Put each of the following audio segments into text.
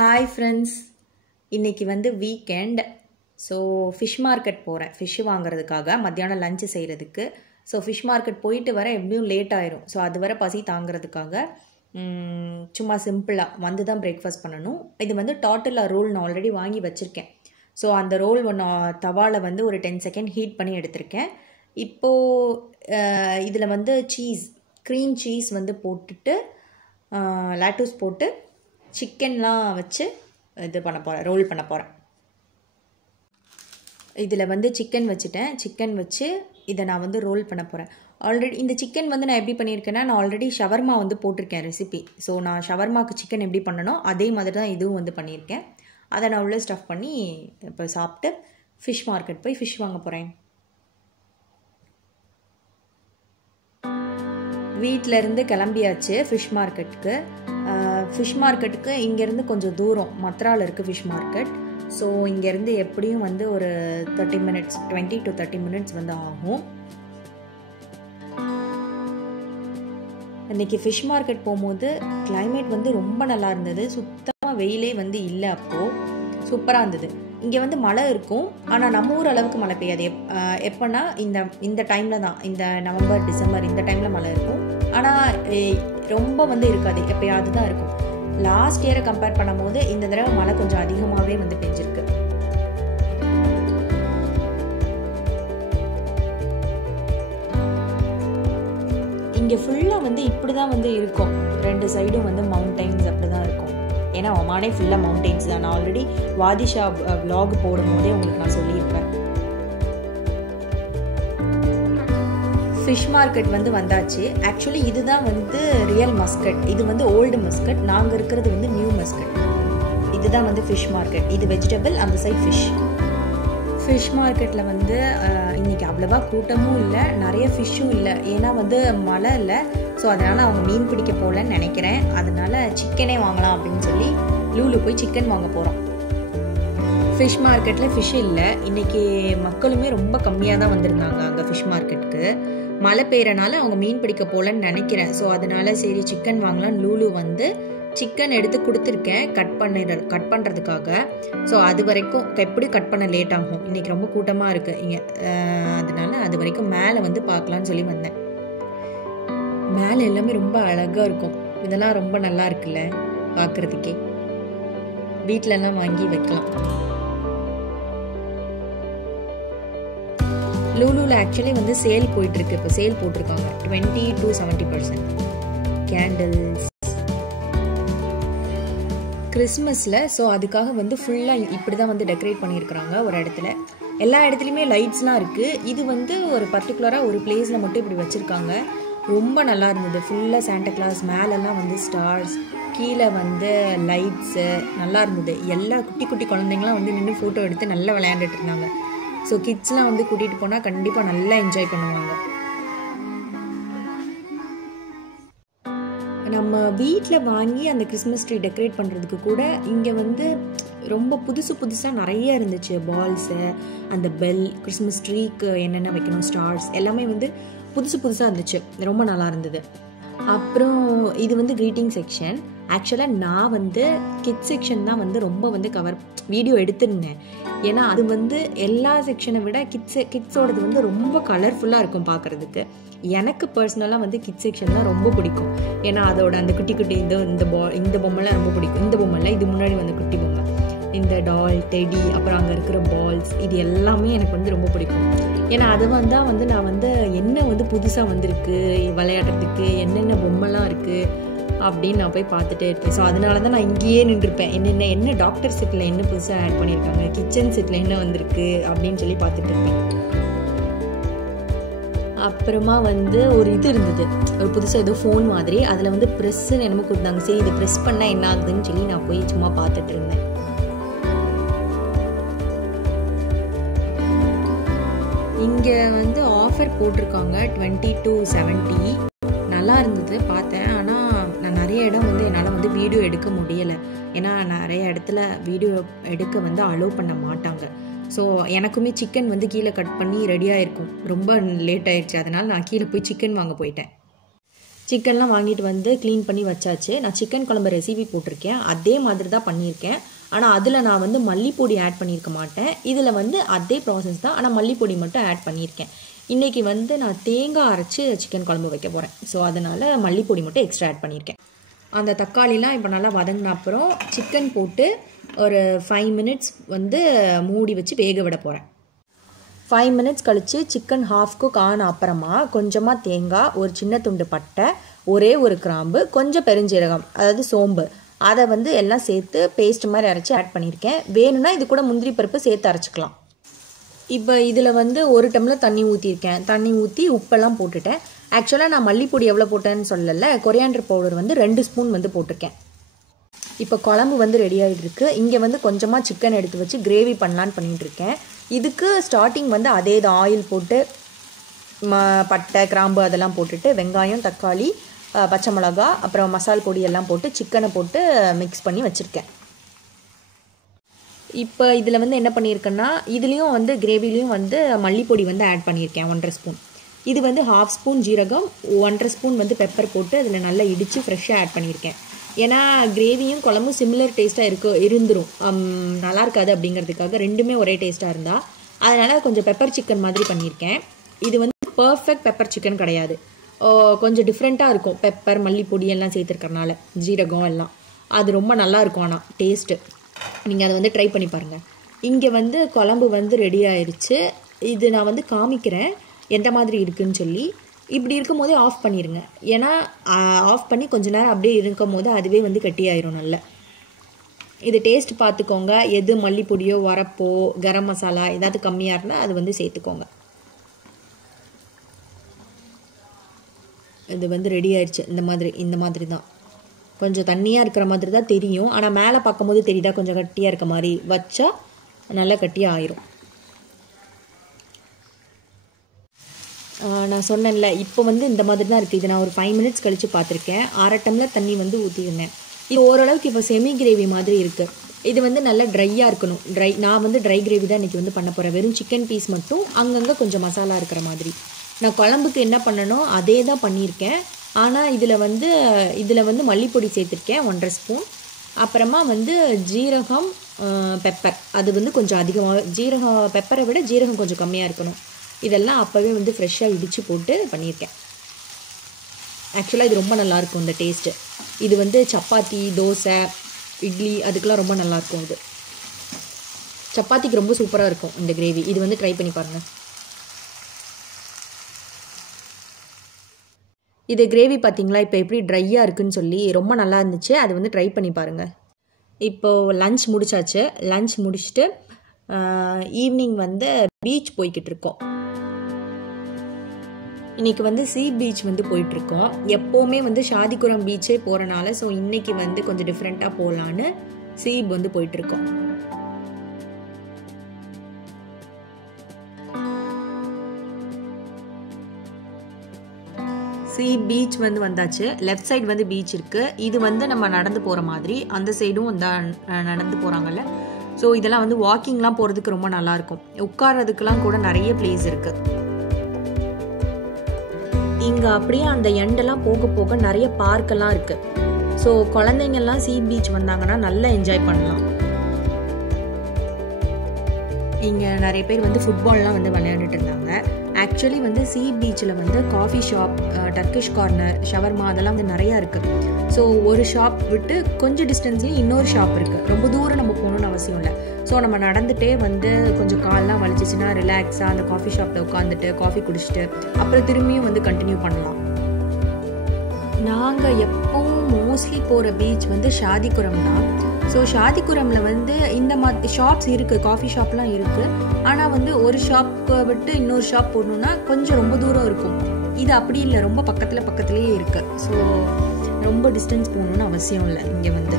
Hi friends, இன்னைக்கு வந்து weekend. So fish market போகிறேன் ஃபிஷ் வாங்குறதுக்காக மத்தியானம் லஞ்சு செய்கிறதுக்கு. ஸோ ஃபிஷ் மார்க்கெட் போயிட்டு வர எப்படியும் லேட் ஆயிரும். ஸோ அது வர பசி தாங்கிறதுக்காக சும்மா சிம்பிளாக வந்து தான் பிரேக்ஃபாஸ்ட் பண்ணணும். இது வந்து டார்ட்டிலா ரோல் நான் ஆல்ரெடி வாங்கி வச்சுருக்கேன். ஸோ அந்த ரோல் ஒன்று தவாவில் வந்து ஒரு 10 செகண்ட் ஹீட் பண்ணி எடுத்திருக்கேன். இப்போது இதில் வந்து க்ரீம் சீஸ் வந்து போட்டுட்டு லேட்டூஸ் போட்டு சிக்கன்லாம் வச்சு இது பண்ண போகிறேன், ரோல் பண்ண போகிறேன். இதில் வந்து சிக்கன் வச்சுட்டேன். சிக்கன் வச்சு இதை நான் வந்து ரோல் பண்ண போகிறேன். ஆல்ரெடி இந்த சிக்கன் வந்து நான் எப்படி பண்ணியிருக்கேன்னா, நான் ஆல்ரெடி ஷவர்மா வந்து போட்டிருக்கேன் ரெசிபி. ஸோ நான் ஷவர்மாவுக்கு சிக்கன் எப்படி பண்ணணும் அதே மாதிரி தான் இதுவும் வந்து பண்ணியிருக்கேன். அதை நான் உள்ளே ஸ்டஃப் பண்ணி இப்போ சாப்பிட்டு ஃபிஷ் மார்க்கெட் போய் ஃபிஷ் வாங்க போகிறேன். வீட்டிலேருந்து கிளம்பியாச்சு ஃபிஷ் மார்க்கெட்டுக்கு. ஃபிஷ் மார்க்கெட்டுக்கு இங்கேருந்து கொஞ்சம் தூரம், மத்ராவில் இருக்குது ஃபிஷ் மார்க்கெட். ஸோ இங்கேருந்து எப்படியும் வந்து ஒரு 20 to 30 minutes வந்து ஆகும். இன்றைக்கி ஃபிஷ் மார்க்கெட் போகும்போது கிளைமேட் வந்து ரொம்ப நல்லா இருந்தது. சுத்தமாக வெயிலே வந்து இல்லை, அப்போது சூப்பராக இருந்தது. இங்கே வந்து மழை இருக்கும், ஆனால் நம்ம ஊர் அளவுக்கு மழை பெய்யாது. எப்போன்னா இந்த டைமில் தான், இந்த நவம்பர் டிசம்பர் இந்த டைமில் மழை இருக்கும். ஆனால் ரொம்ப வந்து இருக்காது, எப்போயாவது தான் இருக்கும். லாஸ்ட் இயரை கம்பேர் பண்ணும்போது இந்த தடவை மழை கொஞ்சம் அதிகமாகவே வந்து பெஞ்சிருக்கு. இங்கே ஃபுல்லாக வந்து இப்படி தான் வந்து இருக்கும். 2 சைடும் வந்து மவுண்டெயின்ஸ் அப்படி தான் இருக்கும். ஏன்னா ஒமானே ஃபுல்லாக மவுண்டெயின்ஸ் தான். நான் ஆல்ரெடி வாதிஷா vlog போடும் போதே உங்களுக்கு நான் சொல்லியிருப்பேன். ஃபிஷ் மார்க்கெட் வந்து வந்தாச்சு. ஆக்சுவலி இதுதான் வந்து ரியல் மஸ்கட். இது வந்து ஓல்டு மஸ்கட், நாங்கள் இருக்கிறது வந்து நியூ மஸ்கட். இதுதான் வந்து ஃபிஷ் மார்க்கெட். இது வெஜிடபிள், அந்த சைட் ஃபிஷ். ஃபிஷ் மார்க்கெட்டில் வந்து இன்றைக்கி அவ்வளோவா கூட்டமும் இல்லை, நிறைய ஃபிஷ்ஷும் இல்லை. ஏன்னா வந்து மழை இல்லை. ஸோ அதனால் அவங்க மீன் பிடிக்க போகலன்னு நினைக்கிறேன். அதனால் சிக்கனே வாங்கலாம் அப்படின்னு சொல்லி லூலு போய் சிக்கன் வாங்க போகிறோம். ஃபிஷ் மார்க்கெட்டில் ஃபிஷ் இல்லை. இன்றைக்கி மக்களுமே ரொம்ப கம்மியாக தான் வந்திருந்தாங்க அங்கே ஃபிஷ் மார்க்கெட்டுக்கு. மழை பெய்யறனால அவங்க மீன் பிடிக்க போகலன்னு நினைக்கிறேன். ஸோ அதனால் சரி சிக்கன் வாங்கலாம். லூலு வந்து சிக்கன் எடுத்து கொடுத்துருக்கேன் கட் பண்ணுறதுக்காக. ஸோ அது வரைக்கும் எப்படி கட் பண்ண லேட் ஆகும். இன்றைக்கி ரொம்ப கூட்டமாக இருக்குது இங்கே. அதனால அது வரைக்கும் மேலே வந்து பார்க்கலான்னு சொல்லி வந்தேன். மேலே எல்லாமே ரொம்ப அழகாக இருக்கும். இதெல்லாம் ரொம்ப நல்லா இருக்குல்ல பார்க்குறதுக்கே. வீட்டிலலாம் வாங்கி வைக்கலாம். லூலுவில் ஆக்சுவலி வந்து சேல் போயிட்டுருக்கு. இப்போ சேல் போட்டிருக்காங்க 20 to 70%. கேண்டில்ஸ் கிறிஸ்மஸில். ஸோ அதுக்காக வந்து ஃபுல்லாக இப்படி தான் வந்து டெக்கரேட் பண்ணியிருக்கிறாங்க ஒரு இடத்துல. எல்லா இடத்துலையுமே லைட்ஸ்லாம் இருக்குது. இது வந்து ஒரு பர்டிகுலராக ஒரு பிளேஸில் மட்டும் இப்படி வச்சுருக்காங்க. ரொம்ப நல்லா இருந்தது. ஃபுல்லாக சாண்டா கிளாஸ், மேலெல்லாம் வந்து ஸ்டார்ஸ், கீழே வந்து லைட்ஸு, நல்லா இருந்தது. எல்லா குட்டி குட்டி குழந்தைங்களாம் வந்து நின்று ஃபோட்டோ எடுத்து நல்லா விளையாண்டுட்டு இருந்தாங்க. ஸோ கிட்ஸ்லாம் வந்து கூட்டிகிட்டு போனால் கண்டிப்பாக நல்லா என்ஜாய் பண்ணுவாங்க. நம்ம வீட்டில் வாங்கி அந்த கிறிஸ்மஸ் ட்ரீ டெக்கரேட் பண்ணுறதுக்கு கூட இங்கே வந்து ரொம்ப புதுசாக நிறைய இருந்துச்சு. பால்ஸு, அந்த பெல், கிறிஸ்மஸ் ட்ரீக்கு என்னென்ன வைக்கணும், ஸ்டார்ஸ் எல்லாமே வந்து புதுசாக இருந்துச்சு. ரொம்ப நல்லா இருந்தது. அப்புறம் இது வந்து க்ரீட்டிங் செக்ஷன். ஆக்சுவலாக நான் வந்து கிட்ஸ் செக்ஷன் தான் வந்து ரொம்ப வந்து வீடியோ எடுத்திருந்தேன். ஏன்னா அது வந்து எல்லா செக்ஷனை விட கிட்ஸோடது வந்து ரொம்ப கலர்ஃபுல்லாக இருக்கும் பார்க்குறதுக்கு. எனக்கு பர்சனலாக வந்து கிட்ஸ் செக்ஷன் தான் ரொம்ப பிடிக்கும். ஏன்னா அதோட அந்த குட்டி இந்த பொம்மைலாம் ரொம்ப பிடிக்கும். இந்த பொம்மைலாம் இது முன்னாடி வந்து குட்டி பொம்மை, இந்த டால், டெடி, அப்புறம் அங்கே இருக்கிற பால்ஸ், இது எல்லாமே எனக்கு வந்து ரொம்ப பிடிக்கும். ஏன்னா அது வந்தால் வந்து நான் வந்து என்ன வந்து புதுசாக வந்திருக்கு விளையாடுறதுக்கு, என்னென்ன பொம்மைலாம் இருக்குது அப்படின்னு நான் போய் பார்த்துட்டே இருப்பேன். ஸோ அதனால தான் நான் இங்கேயே நின்றுருப்பேன். என்ன டாக்டர் செட்டில் என்ன புதுசாக ஆட் பண்ணியிருக்காங்க, கிச்சன் செட்டில் என்ன வந்திருக்கு அப்படின்னு சொல்லி பார்த்துட்டு இருப்பேன். அப்புறமா வந்து ஒரு இது இருந்தது, ஒரு புதுசாக ஏதோ ஃபோன் மாதிரி. அதில் வந்து ப்ரெஸ்ஸுன்னு என்னமோ கொடுத்தாங்க. சரி இது ப்ரெஸ் பண்ணால் என்ன ஆகுதுன்னு சொல்லி நான் போய் சும்மா பார்த்துட்டு இருந்தேன். இங்கே வந்து ஆஃபர் போட்டிருக்காங்க 20 to 70. நல்லா இருந்தது பார்த்தேன். ஆனால் நான் நிறைய இடம் வந்து என்னால் வந்து வீடியோ எடுக்க முடியலை. ஏன்னா நிறைய இடத்துல வீடியோ எடுக்க வந்து அலோவ் பண்ண மாட்டாங்க. ஸோ எனக்குமே சிக்கன் வந்து கீழே கட் பண்ணி ரெடியாக இருக்கும். ரொம்ப லேட் ஆயிடுச்சு. அதனால் நான் கீழே போய் சிக்கன் வாங்க போயிட்டேன். சிக்கன்லாம் வாங்கிட்டு வந்து க்ளீன் பண்ணி வச்சாச்சு. நான் சிக்கன் குழம்பு ரெசிபி போட்டிருக்கேன், அதே மாதிரி தான் பண்ணியிருக்கேன். ஆனால் அதில் நான் வந்து மல்லிப்பொடி ஆட் பண்ணியிருக்க மாட்டேன். இதில் வந்து அதே ப்ராசஸ் தான், ஆனால் மல்லிப்பொடி மட்டும் ஆட் பண்ணியிருக்கேன். இன்றைக்கி வந்து நான் தேங்காய் அரைச்சி சிக்கன் குழம்பு வைக்க போகிறேன். ஸோ அதனால் மல்லிப்பொடி மட்டும் எக்ஸ்ட்ரா ஆட் பண்ணியிருக்கேன். அந்த தக்காளிலாம் இப்போ நல்லா வதங்கின அப்புறம் சிக்கன் போட்டு ஒரு 5 மினிட்ஸ் வந்து மூடி வச்சு வேக விட போகிறேன். 5 மினிட்ஸ் கழித்து சிக்கன் ஹாஃப் குக் ஆன அப்புறமா கொஞ்சமாக தேங்காய், ஒரு சின்ன துண்டு பட்டை, ஒரே ஒரு கிராம்பு, கொஞ்சம் பெருஞ்சீரகம் அதாவது சோம்பு, அதை வந்து எல்லாம் சேர்த்து பேஸ்ட் மாதிரி அரைச்சி ஆட் பண்ணியிருக்கேன். வேணும்னா இது கூட முந்திரி பருப்பு சேர்த்து அரைச்சிக்கலாம். இப்போ இதில் வந்து 1 டம்ளர் தண்ணி ஊற்றிருக்கேன். தண்ணி ஊற்றி உப்பெல்லாம் போட்டுட்டேன். ஆக்சுவலாக நான் மல்லிப்பொடி எவ்வளோ போட்டேன்னு சொல்லலை, கொரியாண்டர் பவுடர் வந்து 2 ஸ்பூன் வந்து போட்டிருக்கேன். இப்போ குழம்பு வந்து ரெடி ஆகிட்டு இருக்கு. இங்கே வந்து கொஞ்சமாக சிக்கன் எடுத்து வச்சு கிரேவி பண்ணலான்னு பண்ணிகிட்ருக்கேன். இதுக்கு ஸ்டார்டிங் வந்து அதே தான், ஆயில் போட்டு பட்டை கிராம்பு அதெல்லாம் போட்டுட்டு வெங்காயம், தக்காளி, பச்சை மிளகா, அப்புறம் மசால் பொடி எல்லாம் போட்டு சிக்கனை போட்டு மிக்ஸ் பண்ணி வச்சுருக்கேன். இப்போ இதில் வந்து என்ன பண்ணியிருக்கேன்னா, இதுலேயும் வந்து கிரேவிலையும் வந்து மல்லிப்பொடி வந்து ஆட் பண்ணியிருக்கேன் 1.5 ஸ்பூன். இது வந்து 1/2 ஸ்பூன் ஜீரகம், 1.5 ஸ்பூன் வந்து பெப்பர் போட்டு அதில் நல்லா இடித்து ஃப்ரெஷ்ஷாக ஆட் பண்ணியிருக்கேன். ஏன்னா கிரேவியும் குழம்பும் சிமிலர் டேஸ்ட்டாக இருந்துடும், நல்லா இருக்காது அப்படிங்கிறதுக்காக. ரெண்டுமே ஒரே டேஸ்ட்டாக இருந்தால் அதனால் கொஞ்சம் பெப்பர் சிக்கன் மாதிரி பண்ணியிருக்கேன். இது வந்து பர்ஃபெக்ட் பெப்பர் சிக்கன் கிடையாது, கொஞ்சம் டிஃப்ரெண்ட்டாக இருக்கும். பெப்பர் மல்லிப்பொடி எல்லாம் சேர்த்துருக்கறனால, ஜீரகம் எல்லாம் அது ரொம்ப நல்லாயிருக்கும். ஆனால் டேஸ்ட்டு நீங்கள் அதை வந்து ட்ரை பண்ணி பாருங்கள். இங்கே வந்து குழம்பு வந்து ரெடி ஆயிடுச்சு. இது நான் வந்து காமிக்கிறேன் எந்த மாதிரி இருக்குதுன்னு சொல்லி. இப்படி இருக்கும் போதே ஆஃப் பண்ணிடுங்க, ஏன்னா ஆஃப் பண்ணி கொஞ்ச நேரம் அப்படியே இருக்கும் போது அதுவே வந்து கட்டியாயிரும் நல்லா. இது டேஸ்ட் பார்த்துக்கோங்க, எது மல்லிப்பொடியோ வரப்போ கரம் மசாலா ஏதாவது கம்மியாக இருந்தால் அது வந்து சேர்த்துக்கோங்க. இது வந்து ரெடி ஆயிடுச்சு. இந்த மாதிரி தான், கொஞ்சம் தண்ணியாக இருக்கிற மாதிரி தான் தெரியும், ஆனால் மேலே பார்க்கும்போது தெரியுதா கொஞ்சம் கட்டியாக இருக்க மாதிரி, வச்சா நல்லா கட்டியாக ஆயிரும். நான் சொன்னேன்ல, இப்போ வந்து இந்த மாதிரி தான் இருக்குது. இது நான் ஒரு 5 மினிட்ஸ் கழித்து பார்த்துருக்கேன். 1/2 டம்ளர் தண்ணி வந்து ஊற்றிருந்தேன். இது ஓரளவுக்கு இப்போ செமி கிரேவி மாதிரி இருக்குது. இது வந்து நல்லா ட்ரையாக இருக்கணும். நான் வந்து ட்ரை கிரேவி தான் இன்றைக்கி வந்து பண்ண போகிறேன். வெறும் சிக்கன் பீஸ் மட்டும், அங்கங்கே கொஞ்சம் மசாலா இருக்கிற மாதிரி. நான் குழம்புக்கு என்ன பண்ணணும் அதே தான் பண்ணியிருக்கேன். ஆனால் இதில் வந்து மல்லிப்பொடி சேர்த்துருக்கேன் 1.5 ஸ்பூன். அப்புறமா வந்து ஜீரகம், பெப்பர் அது வந்து கொஞ்சம் அதிகமாக, ஜீரகம் பெப்பரை விட ஜீரகம் கொஞ்சம் கம்மியாக இருக்கணும். இதெல்லாம் அப்போவே வந்து ஃப்ரெஷ்ஷாக இடித்து போட்டு பண்ணியிருக்கேன். ஆக்சுவலாக இது ரொம்ப நல்லாயிருக்கும் இந்த டேஸ்ட்டு. இது வந்து சப்பாத்தி, தோசை, இட்லி அதுக்கெலாம் ரொம்ப நல்லாயிருக்கும். இது சப்பாத்திக்கு ரொம்ப சூப்பராக இருக்கும் இந்த கிரேவி. இது வந்து ட்ரை பண்ணி பாருங்கள். இது கிரேவி பார்த்தீங்களா இப்போ எப்படி ட்ரையாக இருக்குதுன்னு சொல்லி, ரொம்ப நல்லா இருந்துச்சு. அது வந்து ட்ரை பண்ணி பாருங்கள். இப்போது லன்ச் முடிச்சாச்சு. லன்ச் முடிச்சுட்டு ஈவினிங் வந்து பீச் போய்கிட்டு இருக்கோம். இன்றைக்கி வந்து சீப் பீச் வந்து போயிட்டுருக்கோம். எப்போவுமே வந்து ஷாதிகுரம் பீச்சே போகிறனால, ஸோ இன்றைக்கி வந்து கொஞ்சம் டிஃப்ரெண்ட்டாக போகலான்னு சீப் வந்து போயிட்டுருக்கோம். சீப் பீச் வந்து வந்தாச்சு. லெஃப்ட் சைடு வந்து பீச் இருக்குது. இது வந்து நம்ம நடந்து போகிற மாதிரி, அந்த சைடும் வந்து நடந்து போகிறாங்கல்ல. ஸோ இதெல்லாம் வந்து வாக்கிங்லாம் போகிறதுக்கு ரொம்ப நல்லாயிருக்கும். உட்கார்றதுக்கெலாம் கூட நிறைய பிளேஸ் இருக்குது. இங்கே அப்படியே அந்த எண்டெல்லாம் போக போக நிறைய பார்க்கெல்லாம் இருக்குது. ஸோ குழந்தைங்கள்லாம் சீ பீச் வந்தாங்கன்னா நல்லா என்ஜாய் பண்ணலாம். இங்கே நிறைய பேர் வந்து ஃபுட்பால்லாம் வந்து விளையாண்டுட்டு இருந்தாங்க. ஆக்சுவலி வந்து சீ பீச்சில் வந்து coffee shop, Turkish corner, shawarma அதெல்லாம் வந்து நிறையா இருக்குது. ஸோ ஒரு ஷாப் விட்டு கொஞ்சம் டிஸ்டன்ஸ்லேயும் இன்னொரு ஷாப் இருக்குது. ரொம்ப தூரம் நம்ம போகணுன்னு அவசியம் இல்லை. ஸோ நம்ம நடந்துகிட்டே வந்து கொஞ்சம் கால்லாம் வலிச்சிச்சின்னா ரிலாக்ஸாக அந்த காஃபி ஷாப்பில் உட்காந்துட்டு காஃபி குடிச்சிட்டு அப்புறம் திரும்பியும் வந்து கண்டினியூ பண்ணலாம். நாங்கள் எப்பவும் மோஸ்ட்லி போகிற பீச் வந்து ஷாதிகுரம் தான். ஸோ ஷாதிகுரமில் வந்து இந்த மாதிரி ஷாப்ஸ் இருக்குது, காஃபி ஷாப்லாம் இருக்குது. ஆனால் வந்து ஒரு ஷாப்பை விட்டு இன்னொரு ஷாப் போடணுன்னா கொஞ்சம் ரொம்ப தூரம் இருக்கும். இது அப்படி இல்லை, ரொம்ப பக்கத்துலேயே இருக்குது. ஸோ ரொம்ப டிஸ்டன்ஸ் போகணுன்னு அவசியம் இல்லை இங்கே வந்து.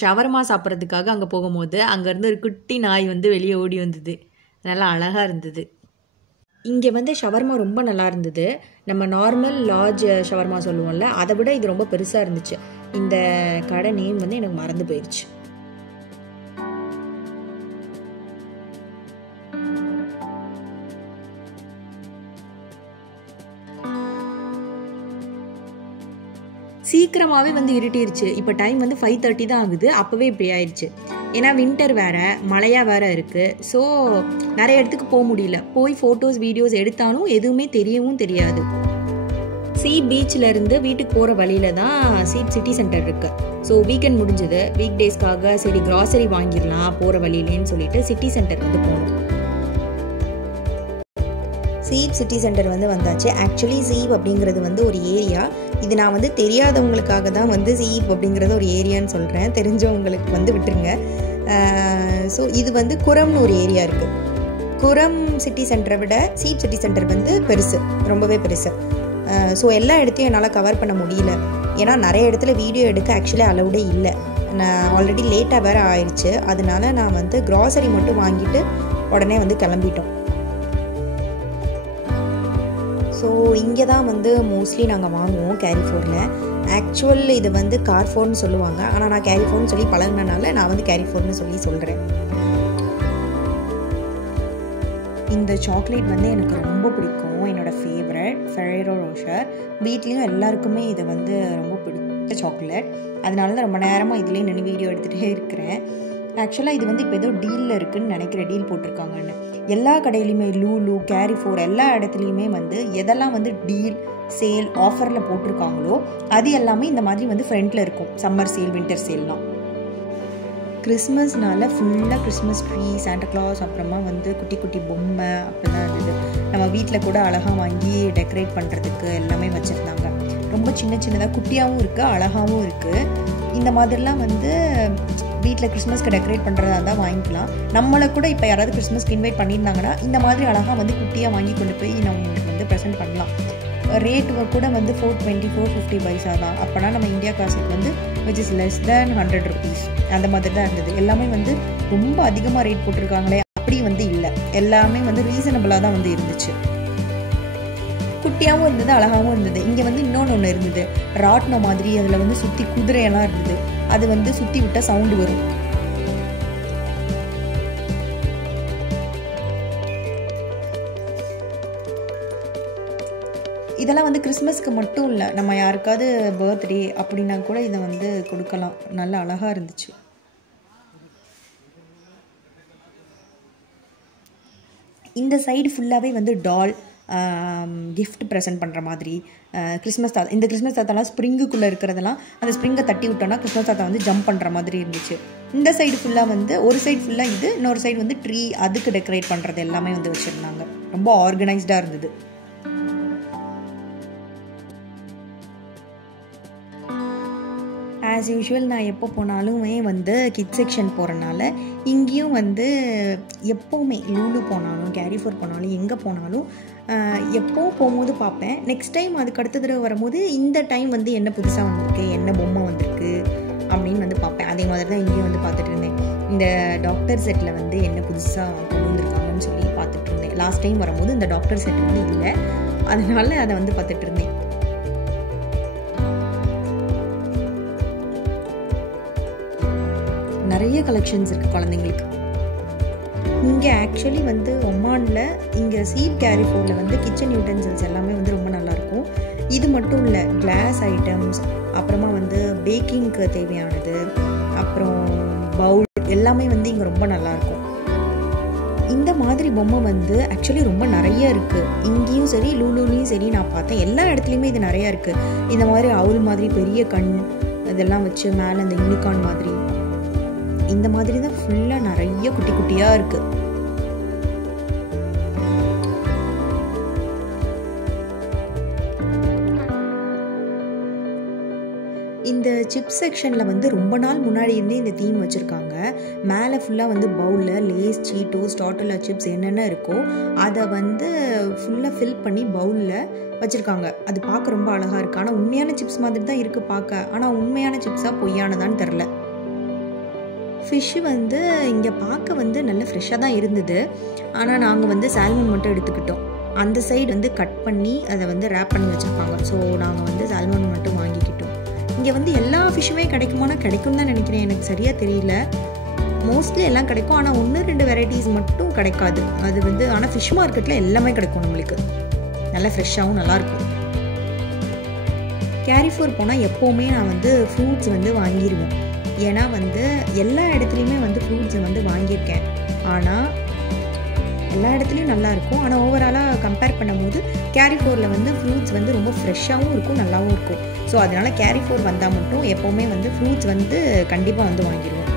ஷவர்மா சாப்பிட்றதுக்காக அங்கே போகும்போது அங்கேருந்து ஒரு குட்டி நாய் வந்து வெளியே ஓடி வந்தது. நல்லா அழகாக இருந்தது. இங்கே வந்து ஷவர்மா ரொம்ப நல்லா இருந்தது. நம்ம நார்மல் லார்ஜ் ஷவர்மா சொல்லுவோம்ல, அதை விட இது ரொம்ப பெருசாக இருந்துச்சு. இந்த கடை நேம் வந்து எனக்கு மறந்து போயிடுச்சு. சீக்கிரமாகவே வந்து இருட்டிருச்சு. இப்போ டைம் வந்து 5:30 தான் ஆகுது. அப்போவே இப்படி ஆயிடுச்சு. ஏன்னா வின்டர் வேறு, மழையாக வேறு இருக்குது. ஸோ நிறைய இடத்துக்கு போக முடியல. போய் ஃபோட்டோஸ் வீடியோஸ் எடுத்தாலும் எதுவுமே தெரியவும் தெரியாது. சீப் பீச்சிலேருந்து வீட்டுக்கு போகிற வழியில் தான் சீப் சிட்டி சென்டர் இருக்குது. ஸோ வீக்கெண்ட் முடிஞ்சது. வீக் டேஸ்க்காக சரி கிராசரி வாங்கிடலாம் போகிற வழியிலேன்னு சொல்லிட்டு சிட்டி சென்டர் வந்து போனோம். சீப் சிட்டி சென்டர் வந்து வந்தாச்சு. ஆக்சுவலி சீப் அப்படிங்கிறது வந்து ஒரு ஏரியா. இது நான் வந்து தெரியாதவங்களுக்காக தான் வந்து சீப் அப்படிங்கிறது ஒரு ஏரியான்னு சொல்கிறேன். தெரிஞ்சவங்களுக்கு வந்து விட்டுருங்க. ஸோ இது வந்து குரம்னு ஒரு ஏரியா இருக்குது. குரம் சிட்டி சென்டரை விட சீப் சிட்டி சென்டர் வந்து பெருசு, ரொம்பவே பெருசு. ஸோ எல்லா இடத்தையும் என்னால் கவர் பண்ண முடியல. ஏன்னா நிறைய இடத்துல வீடியோ எடுக்க ஆக்சுவலி அலவுடே இல்லை. நான் ஆல்ரெடி லேட்டாக வேறு ஆயிடுச்சு. அதனால நான் வந்து கிராசரி மட்டும் வாங்கிட்டு உடனே வந்து கிளம்பிட்டோம். ஸோ இங்கே தான் வந்து மோஸ்ட்லி நாங்கள் வாங்குவோம் கேரிஃபோரில். ஆக்சுவல் இது வந்து கார்ஃபோர்னு சொல்லுவாங்க. ஆனால் நான் கேரிஃபோர்னு சொல்லி பழகினனால நான் வந்து கேரிஃபோர்னு சொல்கிறேன். இந்த சாக்லேட் வந்து எனக்கு ரொம்ப பிடிக்கும். என்னோடய ஃபேவரட் ஃபெரேரோ ரோஷர். வீட்லேயும் எல்லாருக்குமே இது வந்து ரொம்ப பிடிச்ச சாக்லேட். அதனால தான் ரொம்ப நேரமாக இதுலேயே நின்று வீடியோ எடுத்துகிட்டே இருக்கிறேன். ஆக்சுவலாக இது வந்து இப்போ ஏதோ டீலில் இருக்குதுன்னு நினைக்கிறேன். டீல் போட்டிருக்காங்கன்னு. எல்லா கடையிலையுமே லுலு, கேரிஃபோர் எல்லா இடத்துலையுமே வந்து எதெல்லாம் வந்து டீல், சேல், ஆஃபரில் போட்டிருக்காங்களோ அது எல்லாமே இந்த மாதிரி வந்து ஃப்ரண்ட்டில் இருக்கும். சம்மர் சேல், வின்டர் சேல்லாம். கிறிஸ்மஸ்னால ஃபுல்லாக கிறிஸ்மஸ் ட்ரீ, சாண்டா கிளாஸ், அப்புறமா வந்து குட்டி குட்டி பொம்மை அப்படிலாம் இருந்தது. நம்ம வீட்டில் கூட அழகாக வாங்கி டெக்கரேட் பண்ணுறதுக்கு எல்லாமே வச்சுருந்தாங்க. ரொம்ப சின்ன சின்னதாக குட்டியாகவும் இருக்குது, அழகாகவும் இருக்குது. இந்த மாதிரிலாம் வந்து வீட்டில் கிறிஸ்மஸ்க்கு டெக்கரேட் பண்ணுறதா இருந்தால் வாங்கிக்கலாம். நம்மளை கூட இப்போ யாராவது கிறிஸ்மஸ்க்கு இன்வைட் பண்ணியிருந்தாங்கன்னா இந்த மாதிரி அழகாக வந்து குட்டியாக வாங்கி கொண்டு போய் நம்ம வந்து ப்ரெசென்ட் பண்ணலாம். ரேட்டு கூட வந்து 420, 450 பைசா தான். அப்போனா நம்ம இந்தியா காசுக்கு வந்து which is less than 100 rupees அந்த மாதிரி தான் இருந்தது. எல்லாமே வந்து ரொம்ப அதிகமாக ரேட் போட்டிருக்காங்களே அப்படி வந்து இல்லை. எல்லாமே வந்து ரீசனபிளாக தான் வந்து இருந்துச்சு. குட்டியாகவும் இருந்தது, அழகாகவும் இருந்தது. இங்கே வந்து இன்னொன்று இருந்தது, ராட்னம் மாதிரி. அதில் வந்து சுற்றி குதிரையெல்லாம் இருந்தது. அது வந்து சுற்றி விட்டால் சவுண்டு வரும். இதெல்லாம் வந்து கிறிஸ்மஸ்க்கு மட்டும் இல்லை, நம்ம யாருக்காவது பர்த்டே அப்படின்னா கூட இதை வந்து கொடுக்கலாம். நல்லா அழகாக இருந்துச்சு. இந்த சைடு ஃபுல்லாகவே வந்து டால், கிஃப்ட் ப்ரெசென்ட் பண்ணுற மாதிரி. கிறிஸ்மஸ் தாத்தா, இந்த கிறிஸ்மஸ் தாத்தாலாம் ஸ்ப்ரிங்குக்குள்ளே இருக்கிறதெல்லாம் அந்த ஸ்ப்ரிங்கை தட்டி விட்டோன்னா கிறிஸ்மஸ் தாத்தா வந்து ஜம்ப் பண்ணுற மாதிரி இருந்துச்சு. இந்த சைடு ஃபுல்லாக வந்து ஒரு சைடு ஃபுல்லாக இது, இன்னொரு சைடு வந்து ட்ரீ, அதுக்கு டெக்கரேட் பண்ணுறது எல்லாமே வந்து வச்சுருந்தாங்க. ரொம்ப ஆர்கனைஸ்டாக இருந்தது. ஆஸ் யூஷுவல் நான் எப்போ போனாலுமே வந்து கிட் செக்ஷன் போகிறனால இங்கேயும் வந்து எப்போவுமே லுலு போனாலும் கேரிஃபோர் போனாலும் எங்கே போனாலும் எப்போ போகும்போது பார்ப்பேன். நெக்ஸ்ட் டைம் அதுக்கு அடுத்த தடவை வரும்போது இந்த டைம் வந்து என்ன புதுசாக வந்திருக்கு, என்ன பொம்மை வந்திருக்கு அப்படின்னு வந்து பார்ப்பேன். அதே மாதிரி தான் இங்கேயும் வந்து பார்த்துட்டு இருந்தேன். இந்த டாக்டர் செட்டில் வந்து என்ன புதுசாக கொண்டு வந்திருக்காங்கன்னு சொல்லி பார்த்துட்டு இருந்தேன். லாஸ்ட் டைம் வரும்போது இந்த டாக்டர் செட் வந்து இல்லை, அதனால அதை வந்து பார்த்துட்டு இருந்தேன். நிறைய கலெக்ஷன்ஸ் இருக்குது குழந்தைங்களுக்கு. இங்கே ஆக்சுவலி வந்து ஒமானில் இங்கே சீப் கேரிஃபோரில் வந்து கிச்சன் யூட்டென்சில்ஸ் எல்லாமே வந்து ரொம்ப நல்லாயிருக்கும். இது மட்டும் இல்லை, கிளாஸ் ஐட்டம்ஸ், அப்புறமா வந்து பேக்கிங்க்கு தேவையானது, அப்புறம் பவுல் எல்லாமே வந்து இங்கே ரொம்ப நல்லாயிருக்கும். இந்த மாதிரி பொம்மை வந்து ஆக்சுவலி ரொம்ப நிறைய இருக்குது. இங்கேயும் சரி லுலுலையும் சரி நான் பார்த்தேன். எல்லா இடத்துலையுமே இது நிறையா இருக்குது. இந்த மாதிரி அவுல் மாதிரி பெரிய கண் இதெல்லாம் வச்சு மேலே இந்த யூனிகார்ன் மாதிரி இந்த மாதிரி தான் ஃபுல்லாக நிறைய குட்டி குட்டியாக இருக்குது. இந்த சிப்ஸ் செக்ஷனில் வந்து ரொம்ப நாள் முன்னாடி இருந்தே இந்த தீம் வச்சுருக்காங்க. மேலே ஃபுல்லாக வந்து பவுலில் லேஸ், சீட்டோஸ், டாட்டலா சிப்ஸ் என்னென்ன இருக்கோ அதை வந்து ஃபுல்லாக ஃபில் பண்ணி பவுலில் வச்சுருக்காங்க. அது பார்க்க ரொம்ப அழகாக இருக்குது. ஆனால் உண்மையான சிப்ஸ் மாதிரி தான் இருக்குது பார்க்க. ஆனால் உண்மையான சிப்ஸாக பொய்யானதான்னு தெரில. ஃபிஷ்ஷு வந்து இங்கே பார்க்க வந்து நல்ல ஃப்ரெஷ்ஷாக தான் இருந்தது. ஆனால் நாங்கள் வந்து சால்மன் மட்டும் எடுத்துக்கிட்டோம். அந்த சைடு வந்து கட் பண்ணி அதை வந்து ரேப் பண்ணி வச்சுருப்பாங்க. ஸோ நாங்கள் வந்து சால்மன் மட்டும் வாங்கிக்கிட்டோம். இங்கே வந்து எல்லா ஃபிஷ்ஷுமே கிடைக்குமானா கிடைக்கும் தான் நினைக்கிறேன், எனக்கு சரியாக தெரியல. மோஸ்ட்லி எல்லாம் கிடைக்கும், ஆனால் 1-2 வெரைட்டிஸ் மட்டும் கிடைக்காது. அது வந்து ஆனால் ஃபிஷ் மார்க்கெட்டில் எல்லாமே கிடைக்கும் நம்மளுக்கு, நல்லா ஃப்ரெஷ்ஷாகவும் நல்லாயிருக்கும். கேரிஃபோர் போனால் எப்போவுமே நான் வந்து ஃப்ரூட்ஸ் வந்து வாங்கிடுவோம். ஏன்னா வந்து எல்லா இடத்துலையுமே வந்து ஃப்ரூட்ஸை வந்து வாங்கியிருக்கேன். ஆனால் எல்லா இடத்துலையும் நல்லாயிருக்கும். ஆனால் ஓவராலாக கம்பேர் பண்ணும்போது கேரிஃபோரில் வந்து ஃப்ரூட்ஸ் வந்து ரொம்ப ஃப்ரெஷ்ஷாகவும் இருக்கும், நல்லாவும் இருக்கும். ஸோ அதனால் கேரிஃபோர் வந்தால் மட்டும் எப்போவுமே வந்து ஃப்ரூட்ஸ் வந்து கண்டிப்பாக வந்து வாங்கிடுவோம்.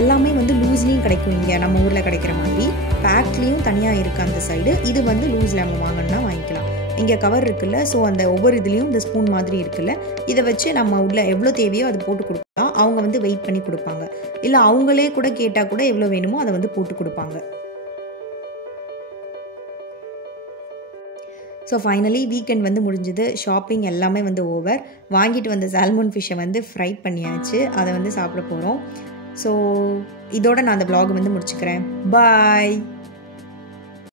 எல்லாமே வந்து லூஸ்லேயும் கிடைக்கும். இங்கே நம்ம ஊரில் கிடைக்கிற மாதிரி பேக்லேயும் தனியாக இருக்குது அந்த சைடு. இது வந்து லூஸில் நம்ம வாங்கினா வாங்கிக்கலாம். இங்கே கவர் இருக்குல்ல, ஸோ அந்த ஒவ்வொரு இதுலேயும் இந்த ஸ்பூன் மாதிரி இருக்குல்ல, இதை வச்சு நம்ம உள்ள எவ்வளோ தேவையோ அது போட்டு கொடுக்கலாம். அவங்க வந்து வெயிட் பண்ணி கொடுப்பாங்க. இல்லை அவங்களே கூட கேட்டால் கூட எவ்வளோ வேணுமோ அதை வந்து போட்டு கொடுப்பாங்க. ஸோ ஃபைனலி வீக்கெண்ட் வந்து முடிஞ்சது. ஷாப்பிங் எல்லாமே வந்து ஓவர். வாங்கிட்டு வந்த சால்மன் ஃபிஷ்ஷை வந்து ஃப்ரை பண்ணியாச்சு. அதை வந்து சாப்பிட போகிறோம். ஸோ இதோட நான் அந்த vlog வந்து முடிச்சுக்கிறேன். பாய்.